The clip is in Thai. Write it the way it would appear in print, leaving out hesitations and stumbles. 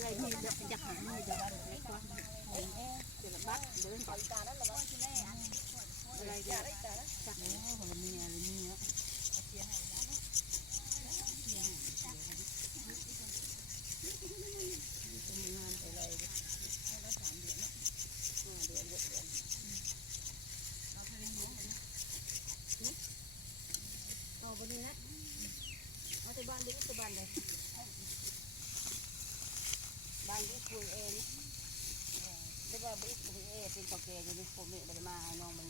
อะไรมีอยากหาเงินจะบ้านเล็กกว่าเดี๋ยวบักเดินไปตาแล้วเราที่แม่อะไรเดี๋ยวจักเนาะอะไรมีอะไรมีเนาะงานอะไรเอาไปนี่นะเอาที่บ้านดิที่บ้านเลยบ้านที่คุยเองได้ว่าบิ๊กคุยเองเป็นปากแกอยู่ในโฟมเนี่ยไปมาน้องมัน